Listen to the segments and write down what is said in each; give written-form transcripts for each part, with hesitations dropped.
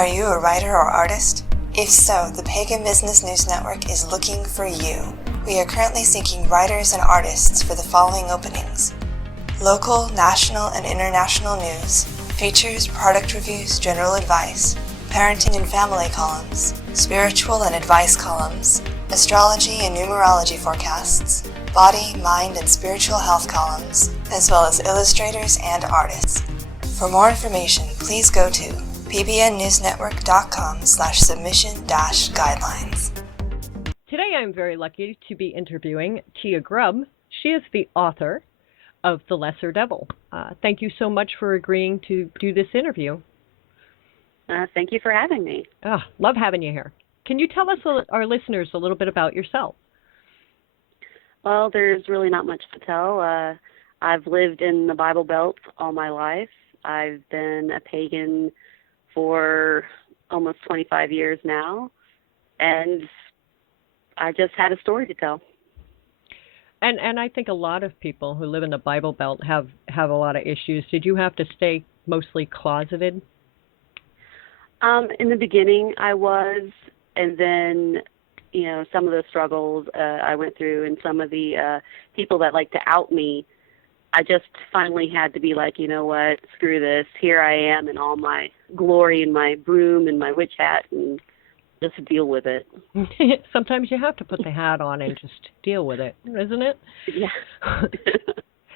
Are you a writer or artist? If so, the Pagan Business News Network is looking for you. We are currently seeking writers and artists for the following openings: local, national, and international news, features, product reviews, general advice, parenting and family columns, spiritual and advice columns, astrology and numerology forecasts, body, mind, and spiritual health columns, as well as illustrators and artists. For more information, please go to pbnnewsnetwork.com/submission-guidelines. Today I'm very lucky to be interviewing Tia Grubb. She is the author of The Lesser Devil. Thank you so much for agreeing to do this interview. Thank you for having me. Love having you here. Can you tell us, our listeners, a little bit about yourself? Well, there's really not much to tell. I've lived in the Bible Belt all my life. I've been a pagan for almost 25 years now, and I just had a story to tell. And I think a lot of people who live in the Bible Belt have a lot of issues. Did you have to stay mostly closeted? In the beginning, I was, and then, some of the struggles I went through, and some of the people that like to out me, I just finally had to be like, you know what, screw this. Here I am in all my glory and my broom and my witch hat, and just deal with it. Sometimes you have to put the hat on and just deal with it, isn't it? Yeah.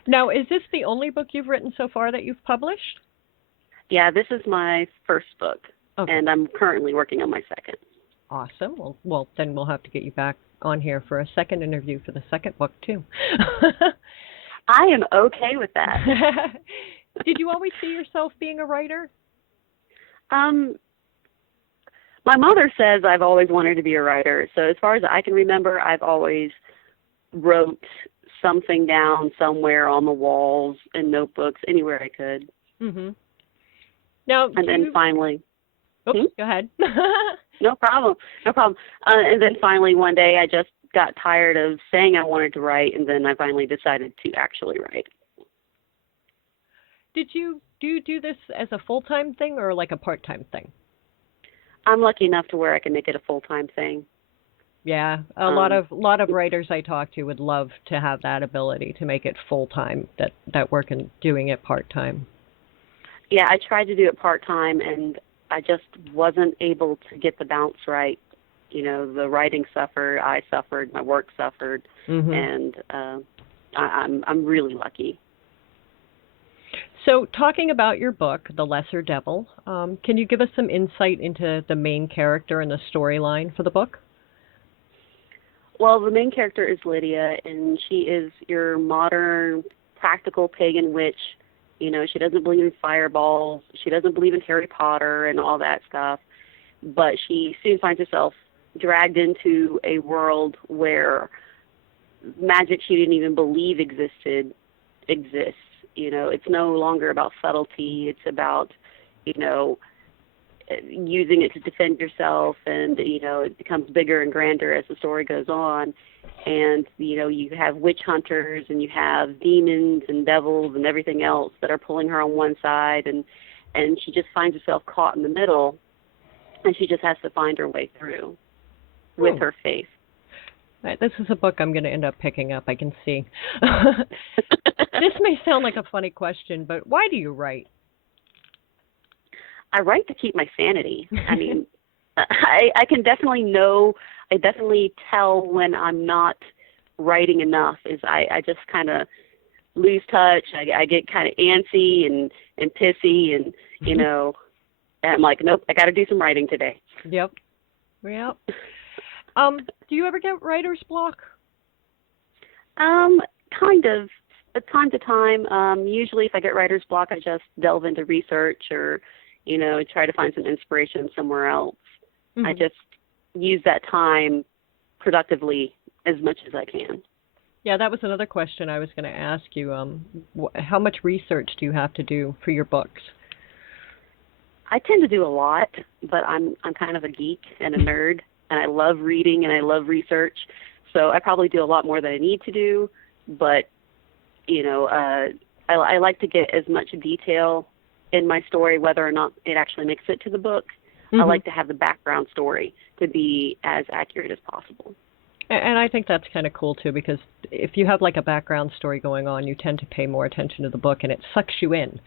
Now, is this the only book you've written so far that you've published? Yeah, this is my first book, and I'm currently working on my second. Awesome. Well, then we'll have to get you back on here for a second interview for the second book, too. I am okay with that. Did you always see yourself being a writer? My mother says I've always wanted to be a writer. So as far as I can remember, I've always wrote something down somewhere on the walls, in notebooks, anywhere I could. Mm-hmm. Now, and then finally... Oops, Go ahead. No problem. And then finally one day I just got tired of saying I wanted to write, and then I finally decided to actually write. Do you do this as a full-time thing or like a part-time thing? I'm lucky enough to where I can make it a full-time thing. Yeah, a lot of writers I talk to would love to have that ability to make it full-time, that work and doing it part-time. Yeah, I tried to do it part-time, and I just wasn't able to get the bounce right. The writing suffered, I suffered, my work suffered, and I'm really lucky. So talking about your book, The Lesser Devil, can you give us some insight into the main character and the storyline for the book? Well, the main character is Lydia, and she is your modern, practical pagan witch. She doesn't believe in fireballs. She doesn't believe in Harry Potter and all that stuff. But she soon finds herself dragged into a world where magic she didn't even believe exists. It's no longer about subtlety. It's about, using it to defend yourself, and, it becomes bigger and grander as the story goes on. And, you have witch hunters, and you have demons and devils and everything else that are pulling her on one side, and she just finds herself caught in the middle, and she just has to find her way through with her faith. This is a book I'm going to end up picking up, I can see. This may sound like a funny question, but why do you write? I write to keep my sanity. I mean, I can definitely tell when I'm not writing enough. I just kind of lose touch. I get kind of antsy and pissy, and, and I'm like, nope, I got to do some writing today. Yep. Do you ever get writer's block? Kind of. Time to time. Usually if I get writer's block, I just delve into research or, try to find some inspiration somewhere else. I just use that time productively as much as I can. Yeah, that was another question I was going to ask you. How much research do you have to do for your books? I tend to do a lot, but I'm kind of a geek and a nerd, and I love reading and I love research. So I probably do a lot more than I need to do, but I like to get as much detail in my story, whether or not it actually makes it to the book. I like to have the background story to be as accurate as possible. And I think that's kind of cool, too, because if you have like a background story going on, you tend to pay more attention to the book, and it sucks you in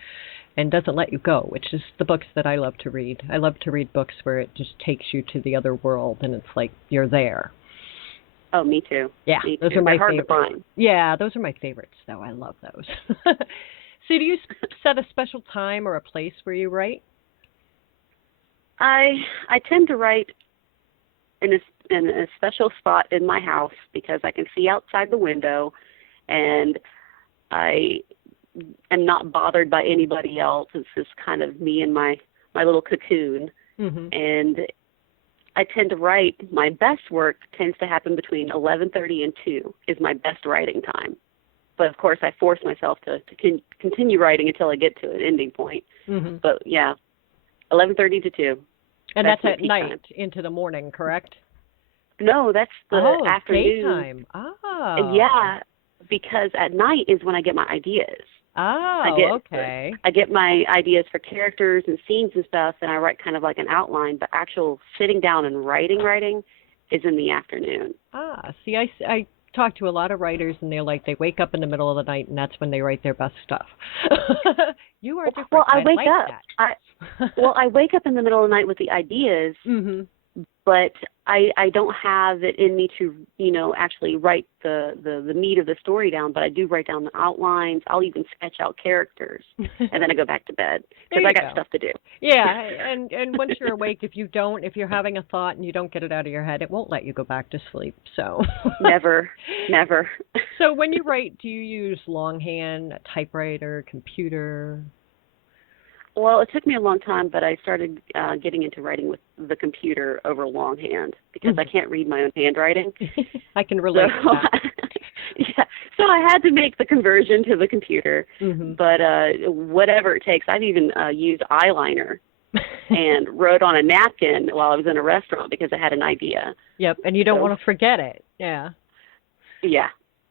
and doesn't let you go, which is the books that I love to read. I love to read books where it just takes you to the other world, and it's like you're there. Oh, me too. Yeah, me those too. are my They're favorites. hard to find. Yeah, those are my favorites, though. I love those. So do you set a special time or a place where you write? I tend to write in a special spot in my house because I can see outside the window, and I am not bothered by anybody else. It's just kind of me and my little cocoon. And I tend to write. My best work tends to happen between 11:30 and 2 is my best writing time. But of course, I force myself to continue writing until I get to an ending point. But yeah, 11:30 to 2. And that's at night time. into the morning, correct? No, that's the afternoon. Daytime. Oh. Yeah, because at night is when I get my ideas. Okay. I get my ideas for characters and scenes and stuff, and I write kind of like an outline, but actual sitting down and writing is in the afternoon. See, I talk to a lot of writers, and they're like, they wake up in the middle of the night, and that's when they write their best stuff. You are different. Well, I wake like up. I wake up in the middle of the night with the ideas, but I don't have it in me to, actually write the meat of the story down, but I do write down the outlines. I'll even sketch out characters, and then I go back to bed because I got stuff to do. Yeah, and once you're awake, if you're having a thought and you don't get it out of your head, it won't let you go back to sleep. So Never. So when you write, do you use longhand, a typewriter, computer? Well, it took me a long time, but I started getting into writing with the computer over longhand because I can't read my own handwriting. I can relate to that. Yeah, so I had to make the conversion to the computer, but whatever it takes. I've even used eyeliner and wrote on a napkin while I was in a restaurant because I had an idea. Yep, and you don't want to forget it. Yeah. Yeah,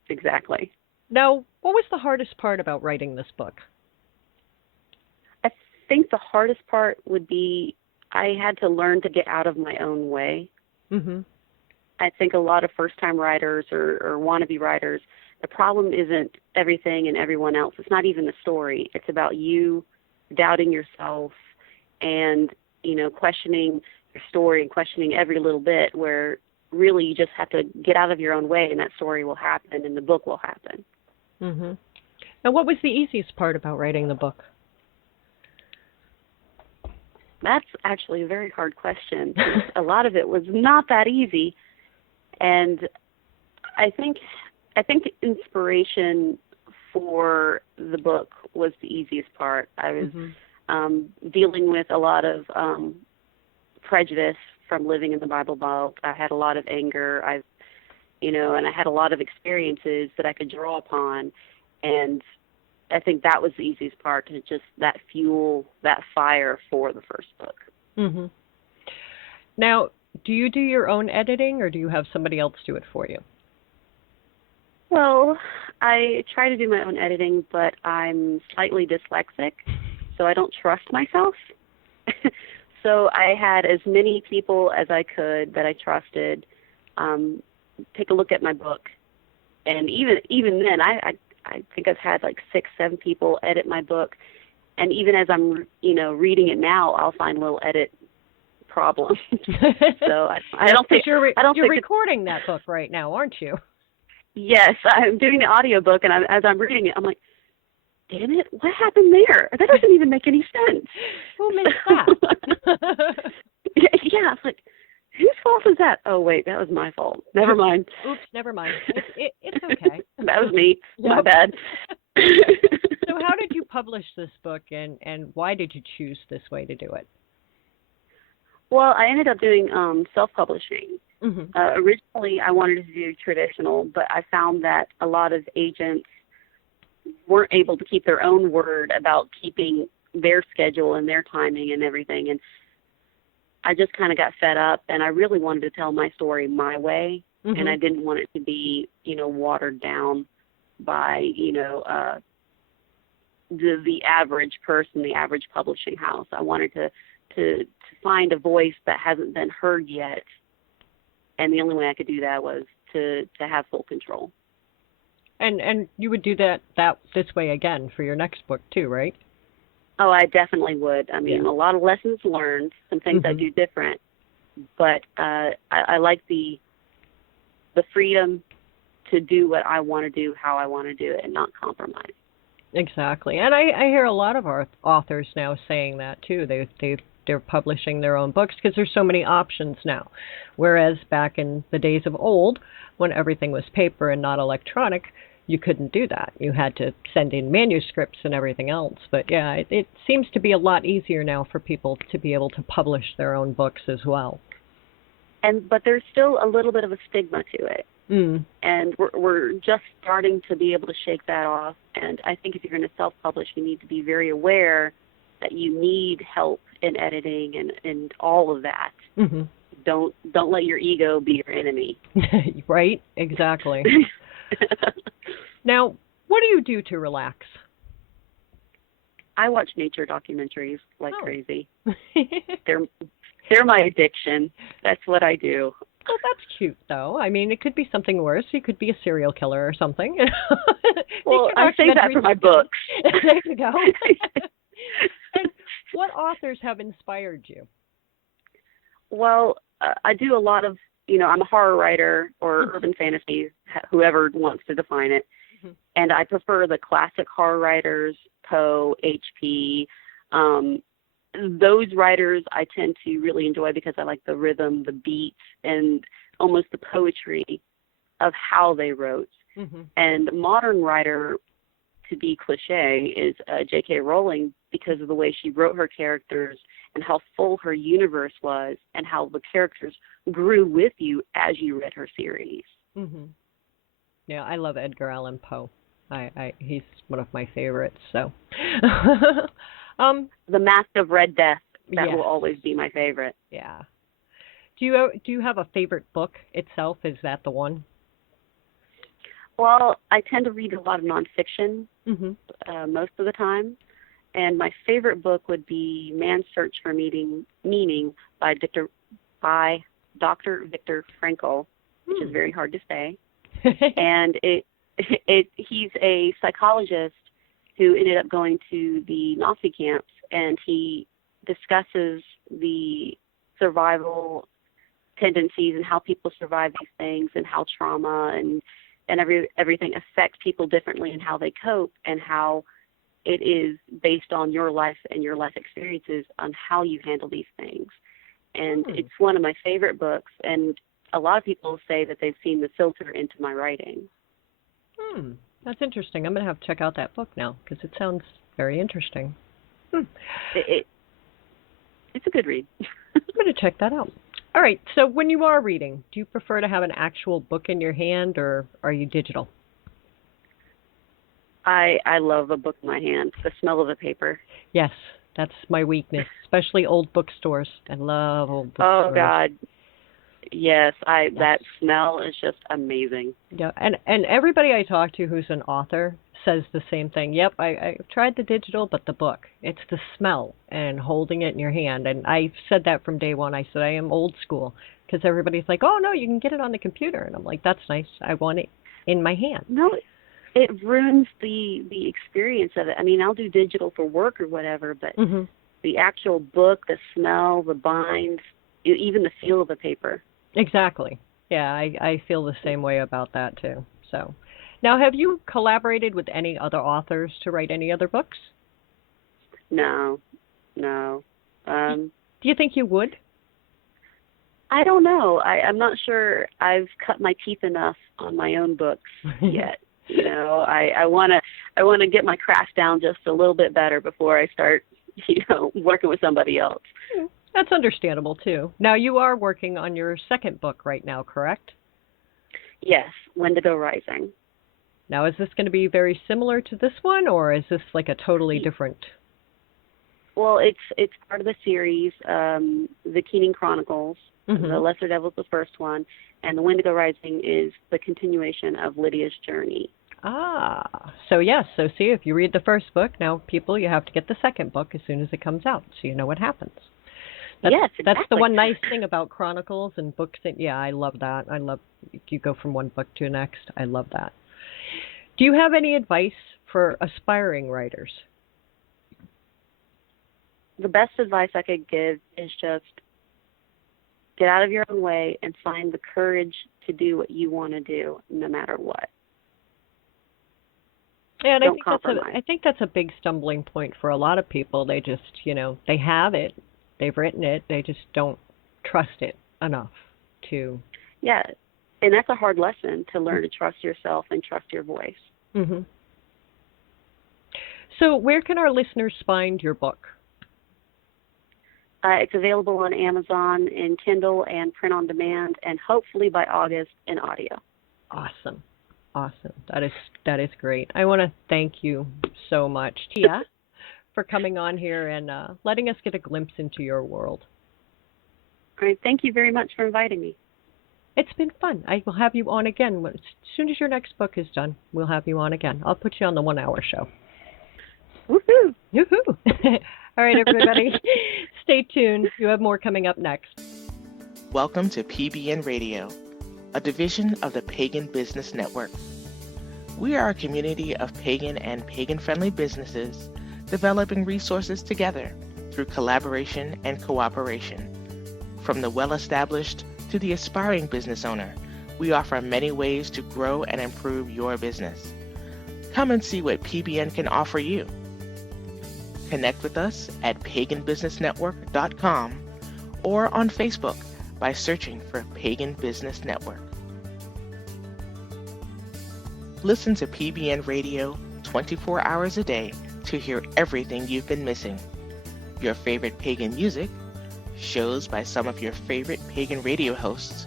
exactly. Now, what was the hardest part about writing this book? I think the hardest part would be I had to learn to get out of my own way. I think a lot of first-time writers or wannabe writers, the problem isn't everything and everyone else. It's not even the story. It's about you doubting yourself and, questioning your story and questioning every little bit, where really you just have to get out of your own way and that story will happen and the book will happen. And what was the easiest part about writing the book? That's actually a very hard question. A lot of it was not that easy. And I think inspiration for the book was the easiest part. I was dealing with a lot of prejudice from living in the Bible Belt. I had a lot of anger. And I had a lot of experiences that I could draw upon. And I think that was the easiest part, to just that fuel, that fire for the first book. Now, do you do your own editing, or do you have somebody else do it for you? Well, I try to do my own editing, but I'm slightly dyslexic, so I don't trust myself. So I had as many people as I could that I trusted take a look at my book. And even then, I think I've had like 6-7 people edit my book. And even as I'm, reading it now, I'll find little edit problems. So I don't think you're recording that book right now, aren't you? Yes, I'm doing the audiobook, and as I'm reading it, I'm like, damn it, what happened there? That doesn't even make any sense. Who missed that? Yeah, it's like, whose fault is that? Oh, wait, that was my fault. Never mind. Oops, never mind. It's okay. That was me. My bad. So how did you publish this book, and why did you choose this way to do it? Well, I ended up doing self-publishing. Originally, I wanted to do traditional, but I found that a lot of agents weren't able to keep their own word about keeping their schedule and their timing and everything. And I just kind of got fed up, and I really wanted to tell my story my way, and I didn't want it to be, watered down by, the average person, the average publishing house. I wanted to to find a voice that hasn't been heard yet. And the only way I could do that was to have full control. And you would do that this way again for your next book too, right? Oh, I definitely would. I mean, a lot of lessons learned, some things I do different, but I like the freedom to do what I want to do, how I want to do it, and not compromise. Exactly. And I hear a lot of our authors now saying that too. They're publishing their own books because there's so many options now. Whereas back in the days of old, when everything was paper and not electronic, you couldn't do that. You had to send in manuscripts and everything else. But yeah, it seems to be a lot easier now for people to be able to publish their own books as well. But there's still a little bit of a stigma to it. And we're just starting to be able to shake that off. And I think if you're going to self-publish, you need to be very aware that you need help in editing and all of that. Don't let your ego be your enemy. Right? Exactly. Now, what do you do to relax? I watch nature documentaries like crazy. They're my addiction. That's what I do. Well, that's cute, though. I mean, it could be something worse. You could be a serial killer or something. Well, I say that for my books. There you go. And what authors have inspired you? Well, I do a lot of, I'm a horror writer or urban fantasy, whoever wants to define it. And I prefer the classic horror writers, Poe, H.P. Those writers I tend to really enjoy because I like the rhythm, the beats, and almost the poetry of how they wrote. And modern writer, to be cliche, is J.K. Rowling because of the way she wrote her characters and how full her universe was and how the characters grew with you as you read her series. Yeah, I love Edgar Allan Poe. He's one of my favorites. So, The Mask of Red Death, that will always be my favorite. Yeah. Do you have a favorite book itself? Is that the one? Well, I tend to read a lot of nonfiction most of the time, and my favorite book would be Man's Search for Meaning by Dr. Viktor Frankl, which is very hard to say. And he's a psychologist who ended up going to the Nazi camps, and he discusses the survival tendencies and how people survive these things and how trauma and everything affects people differently and how they cope and how it is based on your life and your life experiences on how you handle these things. And it's one of my favorite books, and a lot of people say that they've seen the filter into my writing. That's interesting. I'm going to have to check out that book now because it sounds very interesting. It's a good read. I'm going to check that out. All right. So when you are reading, do you prefer to have an actual book in your hand or are you digital? I love a book in my hand, the smell of the paper. Yes, that's my weakness, especially old bookstores. I love old bookstores. Oh, God. Yes, that smell is just amazing. Yeah, and everybody I talk to who's an author says the same thing. Yep, I tried the digital, but the book. It's the smell and holding it in your hand. And I said that from day one. I said I am old school because everybody's like, oh, no, you can get it on the computer. And I'm like, that's nice. I want it in my hand. No, it ruins the experience of it. I mean, I'll do digital for work or whatever, but the actual book, the smell, the bind, even the feel of the paper. Exactly. Yeah, I feel the same way about that too. So, now have you collaborated with any other authors to write any other books? No. Do you think you would? I don't know. I'm not sure I've cut my teeth enough on my own books yet. I want to get my craft down just a little bit better before I start, working with somebody else. That's understandable, too. Now, you are working on your second book right now, correct? Yes, Wendigo Rising. Now, is this going to be very similar to this one, or is this like a totally different? Well, it's part of the series, The Keening Chronicles. The Lesser Devil's the first one, and The Wendigo Rising is the continuation of Lydia's journey. So yes. So if you read the first book, now people, you have to get the second book as soon as it comes out, so you know what happens. Yes, That's the exactly. one nice thing about chronicles and books. Yeah, I love that. I love you go from one book to the next. I love that. Do you have any advice for aspiring writers? The best advice I could give is just get out of your own way and find the courage to do what you want to do, no matter what. Yeah, and Don't compromise. I think that's a big stumbling point for a lot of people. They just, they have it, they've written it, they just don't trust it enough to. Yeah, and that's a hard lesson, to learn to trust yourself and trust your voice. Mm-hmm. So where can our listeners find your book? It's available on Amazon in Kindle and print on demand, and hopefully by August in audio. Awesome. That is great. I want to thank you so much, Tia, for coming on here and letting us get a glimpse into your world. All right, thank you very much for inviting me. It's been fun. I will have you on again. As soon as your next book is done, we'll have you on again. I'll put you on the 1 hour show. Woohoo! Woohoo! All right, everybody, stay tuned. You have more coming up next. Welcome to PBN Radio, a division of the Pagan Business Network. We are a community of pagan and pagan-friendly businesses developing resources together through collaboration and cooperation. From the well-established to the aspiring business owner, we offer many ways to grow and improve your business. Come and see what PBN can offer you. Connect with us at paganbusinessnetwork.com or on Facebook by searching for Pagan Business Network. Listen to PBN Radio 24 hours a day to hear everything you've been missing. Your favorite pagan music, shows by some of your favorite pagan radio hosts,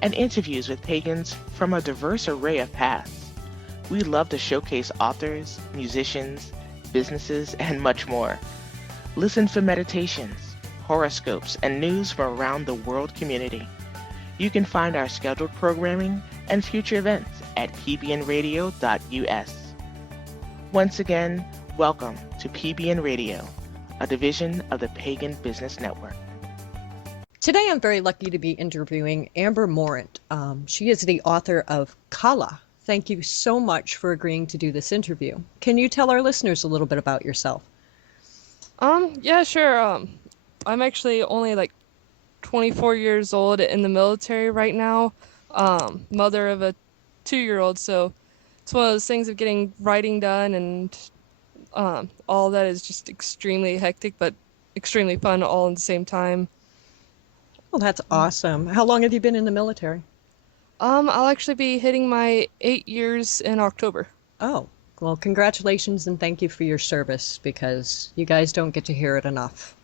and interviews with pagans from a diverse array of paths. We love to showcase authors, musicians, businesses, and much more. Listen for meditations, horoscopes, and news from around the world community. You can find our scheduled programming and future events at pbnradio.us. Once again, welcome to PBN Radio, a division of the Pagan Business Network. Today I'm very lucky to be interviewing Amber Morant. She is the author of Kala. Thank you so much for agreeing to do this interview. Can you tell our listeners a little bit about yourself? Yeah, sure. I'm actually only like 24 years old, in the military right now. Mother of a 2-year-old, so it's one of those things of getting writing done, and all that is just extremely hectic, but extremely fun all at the same time. Well, that's awesome. How long have you been in the military? I'll actually be hitting my 8 years in October. Oh, well, congratulations and thank you for your service, because you guys don't get to hear it enough.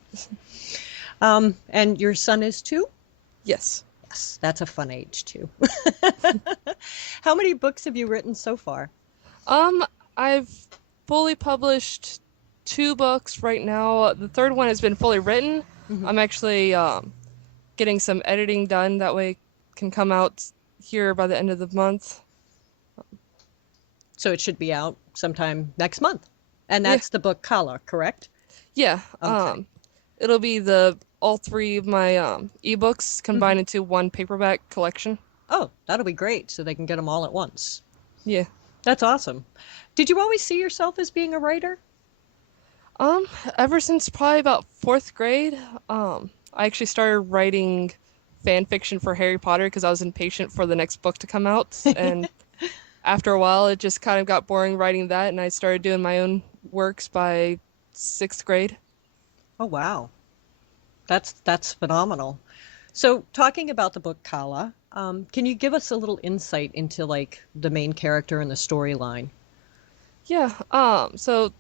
And your son is 2? Yes. Yes, that's a fun age too. How many books have you written so far? I've fully published 2 books right now. The third one has been fully written. Mm-hmm. I'm actually getting some editing done, that way it can come out here by the end of the month. So it should be out sometime next month. And that's the book Kala, correct? Yeah. Okay. It'll be all 3 of my ebooks combined into one paperback collection. Oh, that'll be great, so they can get them all at once. Yeah. That's awesome. Did you always see yourself as being a writer? Ever since probably about 4th grade, I actually started writing fan fiction for Harry Potter because I was impatient for the next book to come out. And after a while, it just kind of got boring writing that, and I started doing my own works by 6th grade. Oh, wow. That's phenomenal. So talking about the book Kala, can you give us a little insight into like the main character and the storyline? Yeah, so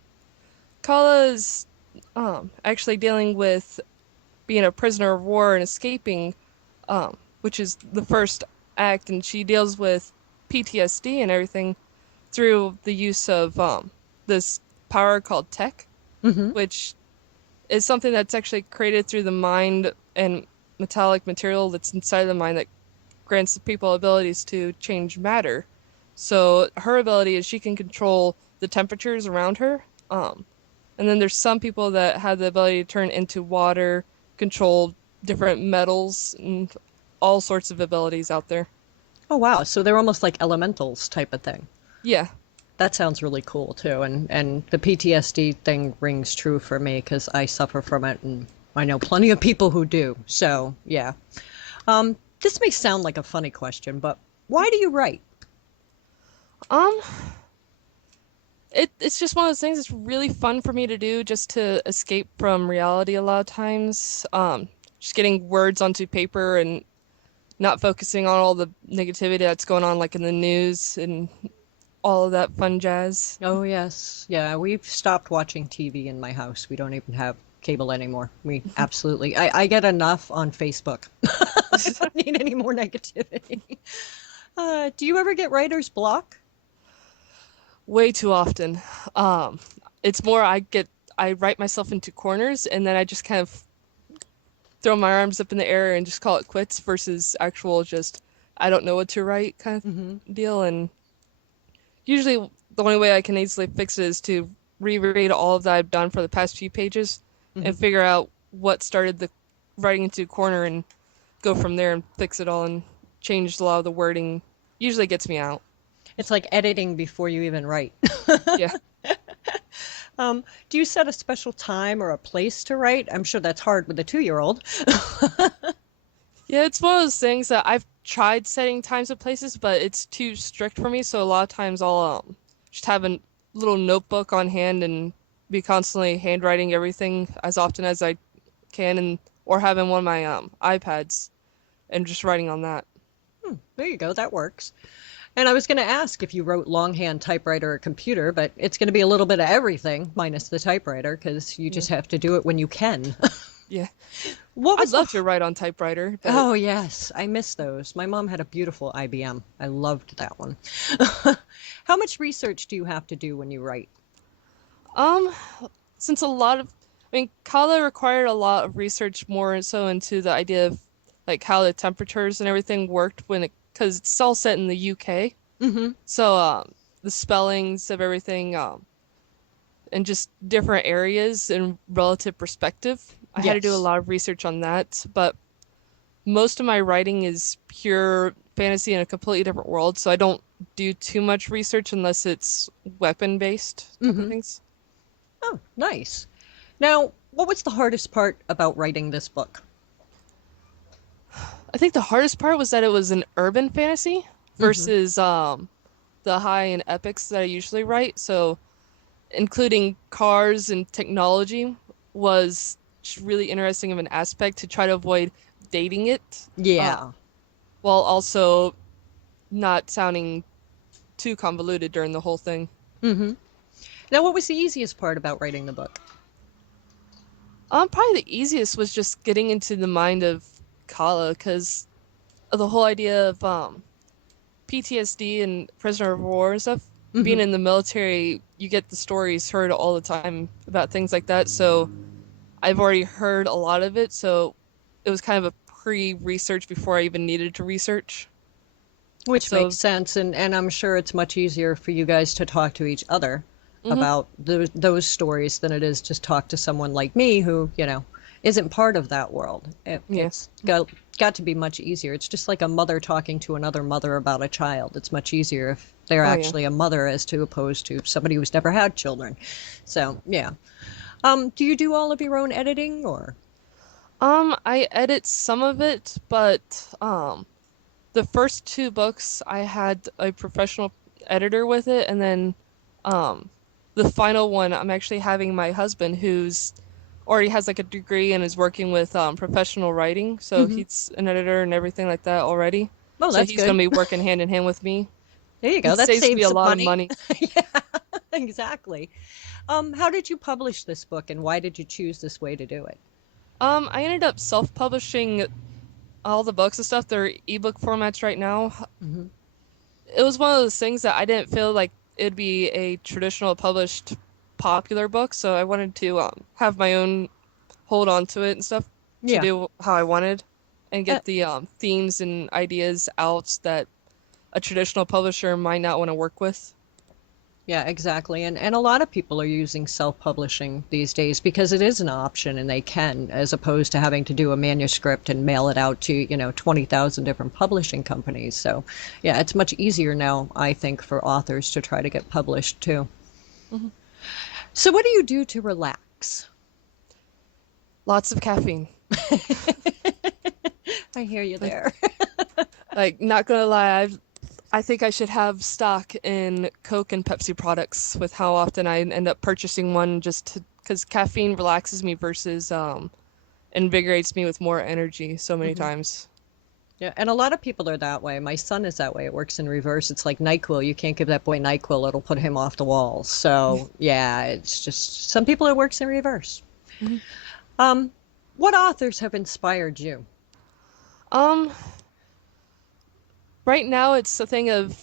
Kala is actually dealing with being a prisoner of war and escaping, which is the first act, and she deals with PTSD and everything through the use of this power called tech, which is something that's actually created through the mind and metallic material that's inside the mind that grants the people abilities to change matter. So her ability is she can control the temperatures around her. And then there's some people that have the ability to turn into water, control different metals and all sorts of abilities out there. Oh wow, so they're almost like elementals type of thing. Yeah. That sounds really cool too, and the PTSD thing rings true for me because I suffer from it, and I know plenty of people who do. So yeah, this may sound like a funny question, but why do you write? Um, it's just one of those things that's really fun for me to do just to escape from reality a lot of times. Just getting words onto paper and not focusing on all the negativity that's going on like in the news and all of that fun jazz. Oh yes, yeah, we've stopped watching TV in my house. We don't even have cable anymore. We absolutely, I get enough on Facebook. I don't need any more negativity. Do you ever get writer's block? Way too often. Um, it's more I write myself into corners and then I just kind of throw my arms up in the air and just call it quits versus actual just I don't know what to write kind of deal. And usually the only way I can easily fix it is to reread all of that I've done for the past few pages and figure out what started the writing into a corner and go from there and fix it all and change a lot of the wording. Usually gets me out. It's like editing before you even write. Yeah. Do you set a special time or a place to write? I'm sure that's hard with a 2-year-old. Yeah, it's one of those things that I've tried setting times and places, but it's too strict for me. So a lot of times I'll just have a little notebook on hand and be constantly handwriting everything as often as I can, and or having one of my iPads and just writing on that. There you go, that works. And I was going to ask if you wrote longhand typewriter or computer, but it's going to be a little bit of everything minus the typewriter because you just have to do it when you can. Yeah, What I'd was love the... to write on typewriter, but Oh, yes, I miss those. My mom had a beautiful IBM. I loved that one. How much research do you have to do when you write? um, since a lot of, I mean, Kala required a lot of research more so into the idea of like how the temperatures and everything worked when it, because it's all set in the UK. Mm-hmm. So the spellings of everything, and just different areas and relative perspective. I had to do a Yes. lot of research on that, but most of my writing is pure fantasy in a completely different world, so I don't do too much research unless it's weapon based type of Mm-hmm. things. Oh, nice. Now, what was the hardest part about writing this book? I think the hardest part was that it was an urban fantasy Mm-hmm. versus the high and epics that I usually write. So including cars and technology was just really interesting of an aspect to try to avoid dating it, Yeah. while also not sounding too convoluted during the whole thing. Mm-hmm. Now, what was the easiest part about writing the book? Probably the easiest was just getting into the mind of Kala, because of the whole idea of PTSD and prisoner of war and stuff. Mm-hmm. Being in the military, you get the stories heard all the time about things like that. So I've already heard a lot of it. So it was kind of a pre-research before I even needed to research. Which makes So, sense, and I'm sure it's much easier for you guys to talk to each other hmm about those stories than it is just talk to someone like me who, isn't part of that world. yeah. It's got to be much easier. It's just like a mother talking to another mother about a child. It's much easier if they're Oh, yeah. actually a mother as to opposed to somebody who's never had children. So, yeah. Do you do all of your own editing or? I edit some of it, but the first two books I had a professional editor with it, and then um, the final one I'm actually having my husband, who's already has like a degree and is working with professional writing, so Hmm. he's an editor and everything like that already. Oh, So that's he's gonna good. be working hand in hand with me. There you go. It That saves me saves a some lot of money. money. Yeah, exactly. How did you publish this book and why did you choose this way to do it? I ended up self-publishing all the books and stuff. They're ebook formats right now. Hmm. It was one of those things that I didn't feel like it'd be a traditional published popular book, so I wanted to have my own hold on to it and stuff to Yeah. do how I wanted and Uh, get the themes and ideas out that a traditional publisher might not want to work with. Yeah, exactly. And a lot of people are using self-publishing these days because it is an option and they can, as opposed to having to do a manuscript and mail it out to, 20,000 different publishing companies. So, yeah, it's much easier now, I think, for authors to try to get published too. Hmm. So, what do you do to relax? Lots of caffeine. I hear you Like, there. like, not gonna lie, I think I should have stock in Coke and Pepsi products with how often I end up purchasing one just because caffeine relaxes me versus invigorates me with more energy so many Hmm. times. Yeah, and a lot of people are that way. My son is that way. It works in reverse. It's like NyQuil. You can't give that boy NyQuil. It'll put him off the walls. So, yeah, it's just some people it works in reverse. Mhm. Um, what authors have inspired you? Um, right now it's a thing of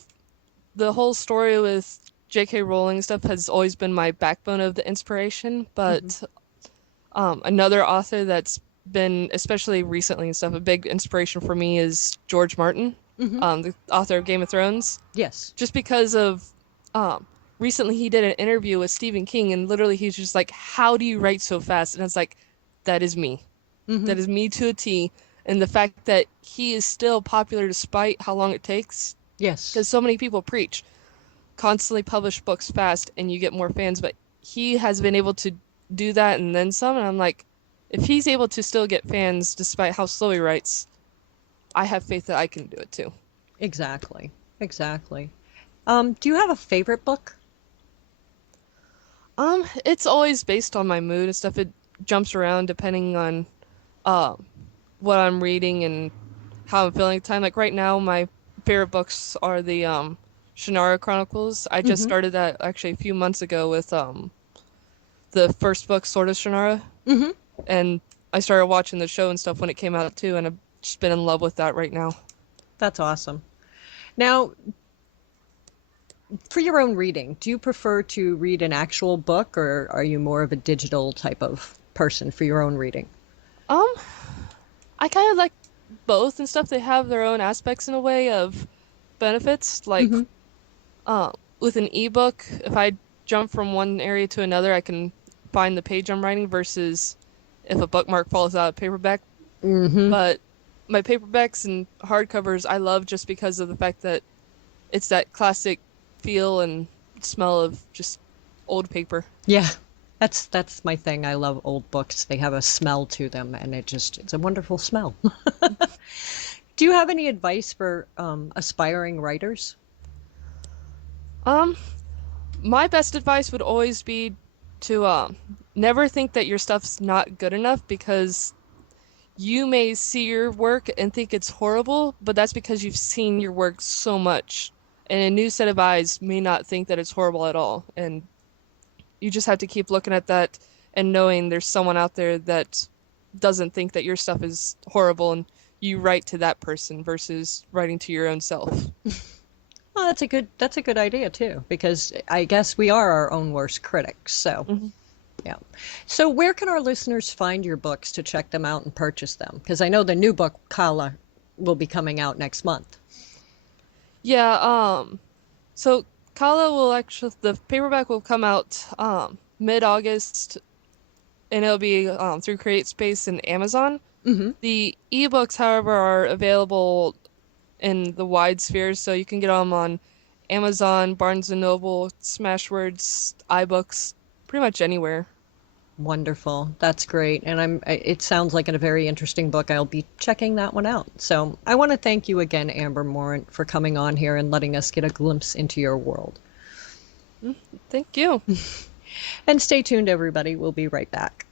the whole story with J.K. Rowling stuff has always been my backbone of the inspiration, Hmm. but another author that's been, especially recently and stuff, a big inspiration for me is George Martin, Hmm. the author of Game of Thrones. Yes. Just because of um, recently he did an interview with Stephen King, and literally he's just like, "How do you write so fast?" And it's like, that is me. Hmm. That is me to a T. And the fact that he is still popular despite how long it takes, Yes. because so many people preach constantly publish books fast and you get more fans, but he has been able to do that and then some. And I'm like, if he's able to still get fans despite how slow he writes, I have faith that I can do it too. Exactly. Exactly. Do you have a favorite book? It's always based on my mood and stuff. It jumps around depending on uh, what I'm reading and how I'm feeling at the time. Like right now, my favorite books are the Shannara Chronicles. I just Hmm. started that actually a few months ago with the first book, Sword of Shannara, Hmm. and I started watching the show and stuff when it came out too, and I've just been in love with that right now. That's awesome. Now, for your own reading, do you prefer to read an actual book or are you more of a digital type of person for your own reading? Um, I kind of like both and stuff. They have their own aspects in a way of benefits. Like, Hmm. uh, with an ebook, if I jump from one area to another, I can find the page I'm writing versus if a bookmark falls out of paperback. Hmm. But my paperbacks and hardcovers I love just because of the fact that it's that classic feel and smell of just old paper. Yeah. That's my thing. I love old books. They have a smell to them and it's a wonderful smell. Do you have any advice for aspiring writers? Um, my best advice would always be to never think that your stuff's not good enough because you may see your work and think it's horrible, but that's because you've seen your work so much. And a new set of eyes may not think that it's horrible at all. And you just have to keep looking at that and knowing there's someone out there that doesn't think that your stuff is horrible and you write to that person versus writing to your own self. Well, that's a good idea too, because I guess we are our own worst critics. So, Mhm. yeah. So, where can our listeners find your books to check them out and purchase them? Because I know the new book, Kala, will be coming out next month. Yeah, so Kala will actually, the paperback will come out mid-August and it'll be through CreateSpace and Amazon. Hmm. The ebooks, however, are available in the wide spheres, so you can get them on Amazon, Barnes and Noble, Smashwords, iBooks, pretty much anywhere. Wonderful. That's great. And it sounds like a very interesting book. I'll be checking that one out. So, I want to thank you again, Amber Morant, for coming on here and letting us get a glimpse into your world. Mm, thank you. And stay tuned, everybody. We'll be right back.